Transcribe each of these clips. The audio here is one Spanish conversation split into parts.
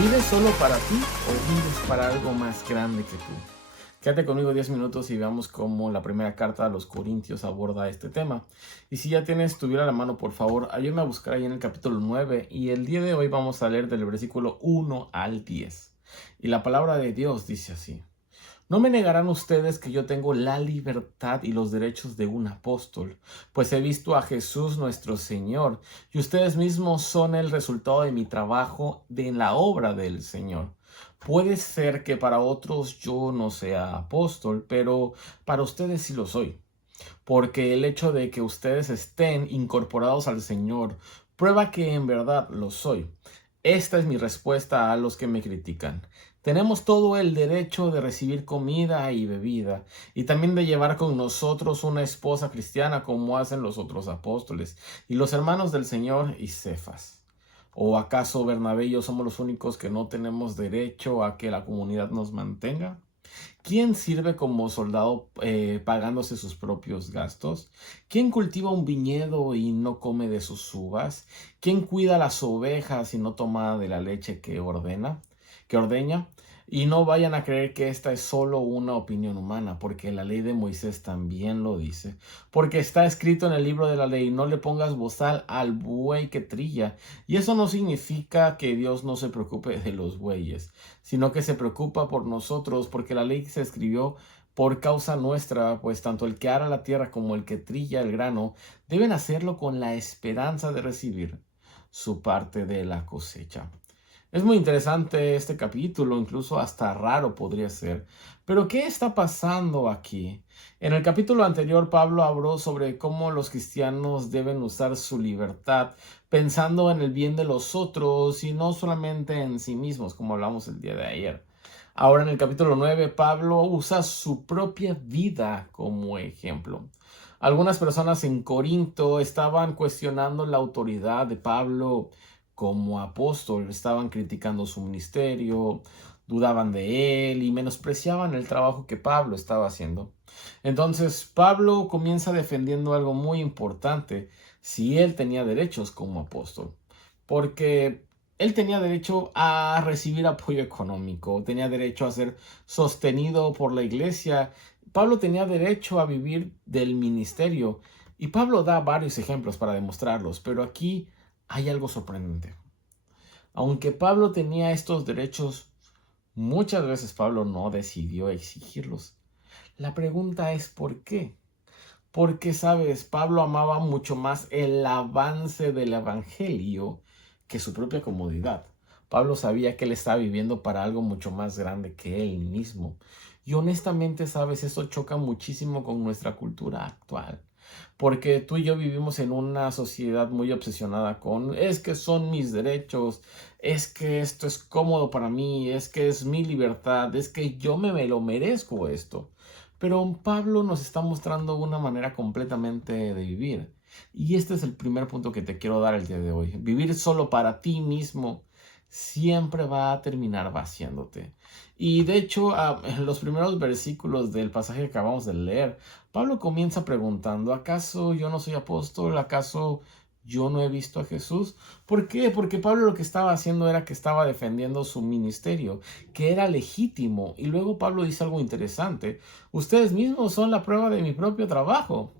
¿Vives solo para ti o vives para algo más grande que tú? Quédate conmigo 10 minutos y veamos cómo la primera carta a los Corintios aborda este tema. Y si ya tienes tu Biblia a la mano, por favor, ayúdame a buscar ahí en el capítulo 9. Y el día de hoy vamos a leer del versículo 1 al 10. Y la palabra de Dios dice así. No me negarán ustedes que yo tengo la libertad y los derechos de un apóstol, pues he visto a Jesús nuestro Señor, y ustedes mismos son el resultado de mi trabajo en la obra del Señor. Puede ser que para otros yo no sea apóstol, pero para ustedes sí lo soy, porque el hecho de que ustedes estén incorporados al Señor prueba que en verdad lo soy. Esta es mi respuesta a los que me critican. Tenemos todo el derecho de recibir comida y bebida, y también de llevar con nosotros una esposa cristiana como hacen los otros apóstoles y los hermanos del Señor y Cefas. ¿O acaso Bernabé y yo somos los únicos que no tenemos derecho a que la comunidad nos mantenga? ¿Quién sirve como soldado pagándose sus propios gastos? ¿Quién cultiva un viñedo y no come de sus uvas? ¿Quién cuida las ovejas y no toma de la leche que ordeña? Y no vayan a creer que esta es solo una opinión humana, porque la ley de Moisés también lo dice. Porque está escrito en el libro de la ley, no le pongas bozal al buey que trilla. Y eso no significa que Dios no se preocupe de los bueyes, sino que se preocupa por nosotros, porque la ley se escribió por causa nuestra, pues tanto el que ara la tierra como el que trilla el grano deben hacerlo con la esperanza de recibir su parte de la cosecha. Es muy interesante este capítulo, incluso hasta raro podría ser. Pero ¿qué está pasando aquí? En el capítulo anterior, Pablo habló sobre cómo los cristianos deben usar su libertad pensando en el bien de los otros y no solamente en sí mismos, como hablamos el día de ayer. Ahora en el capítulo 9, Pablo usa su propia vida como ejemplo. Algunas personas en Corinto estaban cuestionando la autoridad de Pablo como apóstol, estaban criticando su ministerio, dudaban de él y menospreciaban el trabajo que Pablo estaba haciendo. Entonces Pablo comienza defendiendo algo muy importante, si él tenía derechos como apóstol, porque él tenía derecho a recibir apoyo económico, tenía derecho a ser sostenido por la iglesia. Pablo tenía derecho a vivir del ministerio y Pablo da varios ejemplos para demostrarlos, pero aquí hay algo sorprendente. Aunque Pablo tenía estos derechos, muchas veces Pablo no decidió exigirlos. La pregunta es ¿por qué? Porque, sabes, Pablo amaba mucho más el avance del evangelio que su propia comodidad. Pablo sabía que él estaba viviendo para algo mucho más grande que él mismo. Y honestamente, sabes, eso choca muchísimo con nuestra cultura actual. Porque tú y yo vivimos en una sociedad muy obsesionada con, es que son mis derechos, es que esto es cómodo para mí, es que es mi libertad, es que yo me lo merezco esto. Pero Pablo nos está mostrando una manera completamente de vivir. Y este es el primer punto que te quiero dar el día de hoy. Vivir solo para ti mismo siempre va a terminar vaciándote. Y de hecho, en los primeros versículos del pasaje que acabamos de leer, Pablo comienza preguntando, ¿acaso yo no soy apóstol? ¿Acaso yo no he visto a Jesús? ¿Por qué? Porque Pablo lo que estaba haciendo era que estaba defendiendo su ministerio, que era legítimo. Y luego Pablo dice algo interesante. Ustedes mismos son la prueba de mi propio trabajo.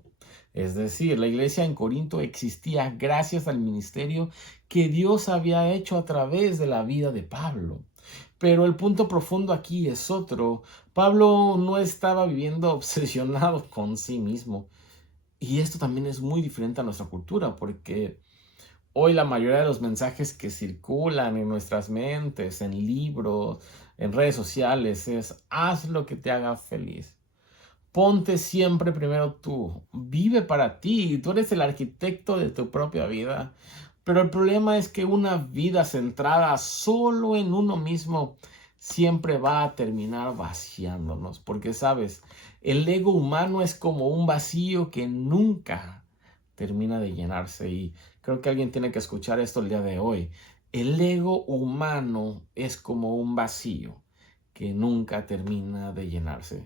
Es decir, la iglesia en Corinto existía gracias al ministerio que Dios había hecho a través de la vida de Pablo. Pero el punto profundo aquí es otro. Pablo no estaba viviendo obsesionado con sí mismo. Y esto también es muy diferente a nuestra cultura, porque hoy la mayoría de los mensajes que circulan en nuestras mentes, en libros, en redes sociales, es haz lo que te haga feliz. Ponte siempre primero tú, vive para ti, tú eres el arquitecto de tu propia vida. Pero el problema es que una vida centrada solo en uno mismo siempre va a terminar vaciándonos, porque sabes, el ego humano es como un vacío que nunca termina de llenarse y creo que alguien tiene que escuchar esto el día de hoy. El ego humano es como un vacío que nunca termina de llenarse.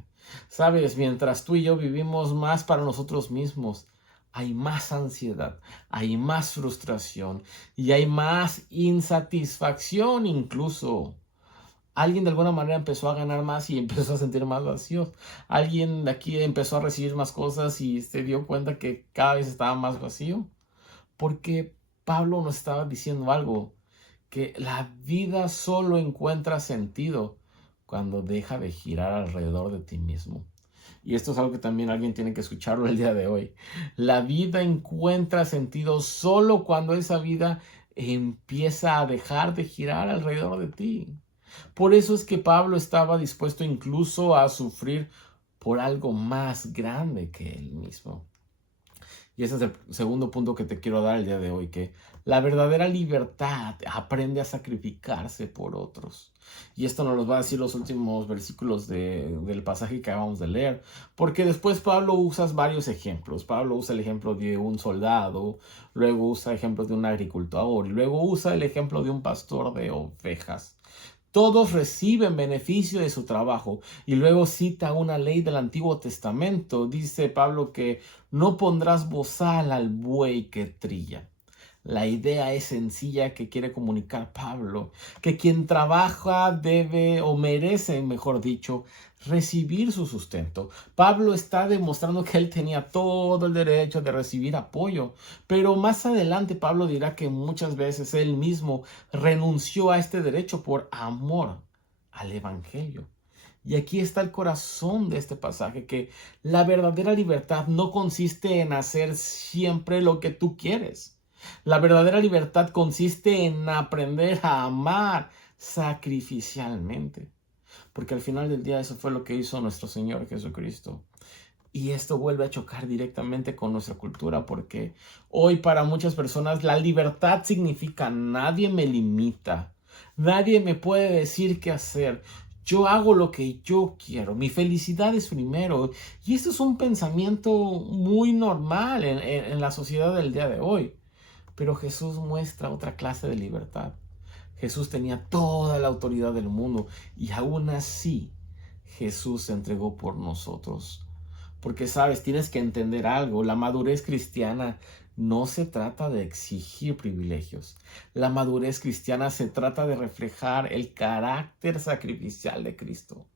Sabes, mientras tú y yo vivimos más para nosotros mismos, hay más ansiedad, hay más frustración y hay más insatisfacción incluso. Alguien de alguna manera empezó a ganar más y empezó a sentir más vacío. Alguien de aquí empezó a recibir más cosas y se dio cuenta que cada vez estaba más vacío. Porque Pablo nos estaba diciendo algo, que la vida solo encuentra sentido cuando deja de girar alrededor de ti mismo. Y esto es algo que también alguien tiene que escucharlo el día de hoy. La vida encuentra sentido solo cuando esa vida empieza a dejar de girar alrededor de ti. Por eso es que Pablo estaba dispuesto incluso a sufrir por algo más grande que él mismo. Y ese es el segundo punto que te quiero dar el día de hoy, que la verdadera libertad aprende a sacrificarse por otros. Y esto nos lo va a decir los últimos versículos del pasaje que acabamos de leer, porque después Pablo usa varios ejemplos. Pablo usa el ejemplo de un soldado, luego usa el ejemplo de un agricultor, y luego usa el ejemplo de un pastor de ovejas. Todos reciben beneficio de su trabajo. Y luego cita una ley del Antiguo Testamento. Dice Pablo que no pondrás bozal al buey que trilla. La idea es sencilla que quiere comunicar Pablo, que quien trabaja debe o merece, mejor dicho, recibir su sustento. Pablo está demostrando que él tenía todo el derecho de recibir apoyo, pero más adelante Pablo dirá que muchas veces él mismo renunció a este derecho por amor al Evangelio. Y aquí está el corazón de este pasaje, que la verdadera libertad no consiste en hacer siempre lo que tú quieres. La verdadera libertad consiste en aprender a amar sacrificialmente. Porque al final del día eso fue lo que hizo nuestro Señor Jesucristo. Y esto vuelve a chocar directamente con nuestra cultura, porque hoy para muchas personas la libertad significa nadie me limita, nadie me puede decir qué hacer. Yo hago lo que yo quiero, mi felicidad es primero. Y esto es un pensamiento muy normal en la sociedad del día de hoy. Pero Jesús muestra otra clase de libertad. Jesús tenía toda la autoridad del mundo y aún así Jesús se entregó por nosotros. Porque sabes, tienes que entender algo. La madurez cristiana no se trata de exigir privilegios. La madurez cristiana se trata de reflejar el carácter sacrificial de Cristo.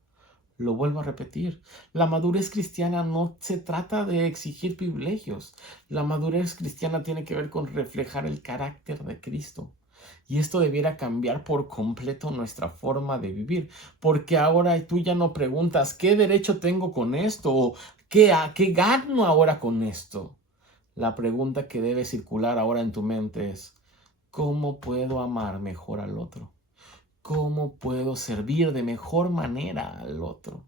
Lo vuelvo a repetir, la madurez cristiana no se trata de exigir privilegios. La madurez cristiana tiene que ver con reflejar el carácter de Cristo. Y esto debiera cambiar por completo nuestra forma de vivir, porque ahora tú ya no preguntas, ¿qué derecho tengo con esto? ¿O qué gano ahora con esto? La pregunta que debe circular ahora en tu mente es, ¿cómo puedo amar mejor al otro? ¿Cómo puedo servir de mejor manera al otro?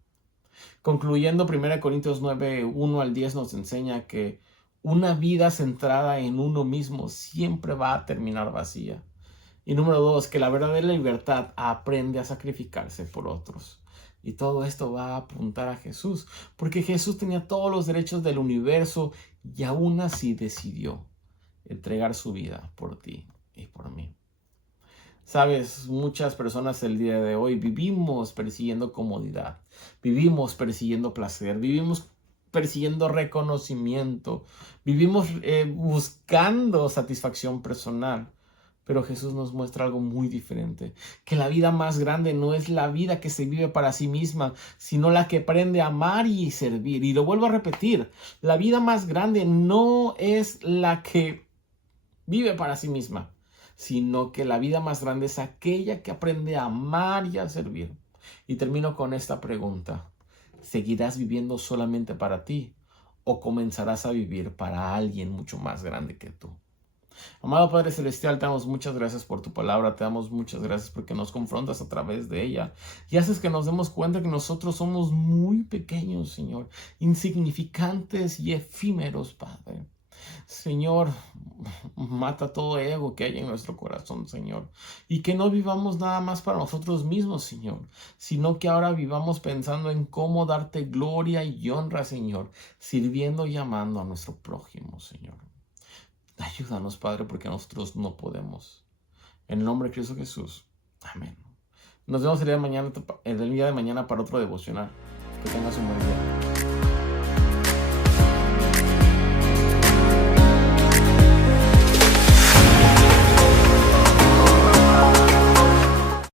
Concluyendo, 1 Corintios 9, 1 al 10 nos enseña que una vida centrada en uno mismo siempre va a terminar vacía. Y número 2, que la verdadera libertad aprende a sacrificarse por otros. Y todo esto va a apuntar a Jesús, porque Jesús tenía todos los derechos del universo y aún así decidió entregar su vida por ti y por mí. Sabes, muchas personas el día de hoy vivimos persiguiendo comodidad, vivimos persiguiendo placer, vivimos persiguiendo reconocimiento, vivimos buscando satisfacción personal. Pero Jesús nos muestra algo muy diferente, que la vida más grande no es la vida que se vive para sí misma, sino la que aprende a amar y servir. Y lo vuelvo a repetir, la vida más grande no es la que vive para sí misma, sino que la vida más grande es aquella que aprende a amar y a servir. Y termino con esta pregunta. ¿Seguirás viviendo solamente para ti o comenzarás a vivir para alguien mucho más grande que tú? Amado Padre Celestial, te damos muchas gracias por tu palabra, te damos muchas gracias porque nos confrontas a través de ella y haces que nos demos cuenta que nosotros somos muy pequeños, Señor, insignificantes y efímeros, Padre. Señor, mata todo ego que hay en nuestro corazón, Señor. Y que no vivamos nada más para nosotros mismos, Señor, sino que ahora vivamos pensando en cómo darte gloria y honra, Señor, sirviendo y amando a nuestro prójimo, Señor. Ayúdanos, Padre, porque nosotros no podemos. En el nombre de Cristo Jesús. Amén. Nos vemos el día de mañana para otro devocional. Que tengas un buen día.